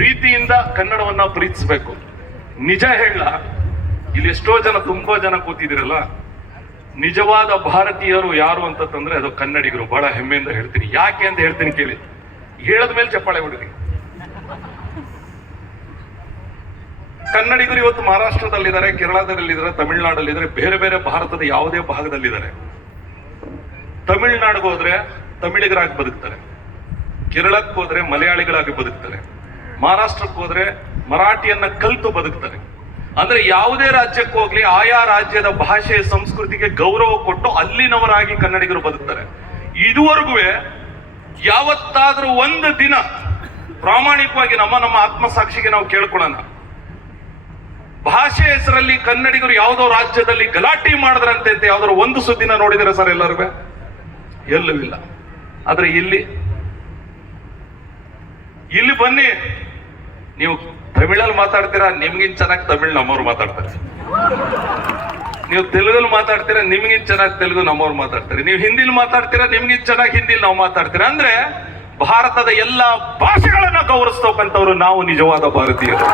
ಪ್ರೀತಿಯಿಂದ ಕನ್ನಡವನ್ನ ಪ್ರೀತಿಸ್ಬೇಕು. ನಿಜ ಹೇಳ, ಇಲ್ಲಿ ಎಷ್ಟೋ ಜನ ತುಂಬಾ ಜನ ಕೂತಿದಿರಲ್ಲ, ನಿಜವಾದ ಭಾರತೀಯರು ಯಾರು ಅಂತಂದ್ರೆ ಅದು ಕನ್ನಡಿಗರು. ಬಹಳ ಹೆಮ್ಮೆಯಿಂದ ಹೇಳ್ತೀನಿ. ಯಾಕೆ ಅಂತ ಹೇಳ್ತೀನಿ ಕೇಳಿ. ಹೇಳದ ಮೇಲೆ ಚಪ್ಪಾಳೆ ಹೊಡಿರಿ. ಕನ್ನಡಿಗರು ಇವತ್ತು ಮಹಾರಾಷ್ಟ್ರದಲ್ಲಿದ್ದಾರೆ, ಕೇರಳದಲ್ಲಿದ್ದಾರೆ, ತಮಿಳುನಾಡಲ್ಲಿದ್ದಾರೆ, ಬೇರೆ ಬೇರೆ ಭಾರತದ ಯಾವುದೇ ಭಾಗದಲ್ಲಿದ್ದಾರೆ. ತಮಿಳುನಾಡಿಗೆ ಹೋದ್ರೆ ತಮಿಳಿಗರಾಗಿ ಬದುಕ್ತಾರೆ, ಕೇರಳಕ್ಕೆ ಹೋದ್ರೆ ಮಲಯಾಳಿಗಳಾಗಿ ಬದುಕ್ತಾರೆ, ಮಹಾರಾಷ್ಟ್ರಕ್ಕೆ ಹೋದ್ರೆ ಮರಾಠಿಯನ್ನ ಕಲಿತು ಬದುಕ್ತಾರೆ. ಅಂದ್ರೆ ಯಾವುದೇ ರಾಜ್ಯಕ್ಕೆ ಹೋಗ್ಲಿ ಆಯಾ ರಾಜ್ಯದ ಭಾಷೆ ಸಂಸ್ಕೃತಿಗೆ ಗೌರವ ಕೊಟ್ಟು ಅಲ್ಲಿನವರಾಗಿ ಕನ್ನಡಿಗರು ಬದುಕ್ತಾರೆ. ಇದುವರೆಗೂ ಯಾವತ್ತಾದ್ರೂ ಒಂದು ದಿನ ಪ್ರಾಮಾಣಿಕವಾಗಿ ನಮ್ಮ ಆತ್ಮಸಾಕ್ಷಿಗೆ ನಾವು ಕೇಳ್ಕೊಳ್ಳೋಣ, ಭಾಷೆ ಹೆಸರಲ್ಲಿ ಕನ್ನಡಿಗರು ಯಾವುದೋ ರಾಜ್ಯದಲ್ಲಿ ಗಲಾಟೆ ಮಾಡಿದ್ರಂತೆ ಅಂತ ಯಾವ್ದಾದ್ರು ಒಂದು ಸುದ್ದಿನ ನೋಡಿದ್ರೆ ಸರ್ ಎಲ್ಲರಿಗೂ? ಎಲ್ಲೂ ಇಲ್ಲ. ಆದ್ರೆ ಇಲ್ಲಿ ಬನ್ನಿ, ನೀವು ತಮಿಳಲ್ಲಿ ಮಾತಾಡ್ತೀರಾ, ನಿಮ್ಗಿನ್ ಚೆನ್ನಾಗಿ ತಮಿಳ್ ನಮ್ಮವ್ರು ಮಾತಾಡ್ತಾರೆ. ನೀವು ತೆಲುಗಲ್ಲಿ ಮಾತಾಡ್ತೀರಾ, ನಿಮ್ಗಿನ್ ಚೆನ್ನಾಗಿ ತೆಲುಗು ನಮ್ಮವ್ರು ಮಾತಾಡ್ತಾರೆ. ನೀವು ಹಿಂದಿಲಿ ಮಾತಾಡ್ತೀರಾ, ನಿಮ್ಗಿನ್ ಚೆನ್ನಾಗಿ ಹಿಂದಿಲಿ ನಾವು ಮಾತಾಡ್ತೀರಾ. ಅಂದ್ರೆ ಭಾರತದ ಎಲ್ಲಾ ಭಾಷೆಗಳನ್ನ ಗೌರವಿಸ್ತಕ್ಕಂಥವ್ರು ನಾವು ನಿಜವಾದ ಭಾರತೀಯರು.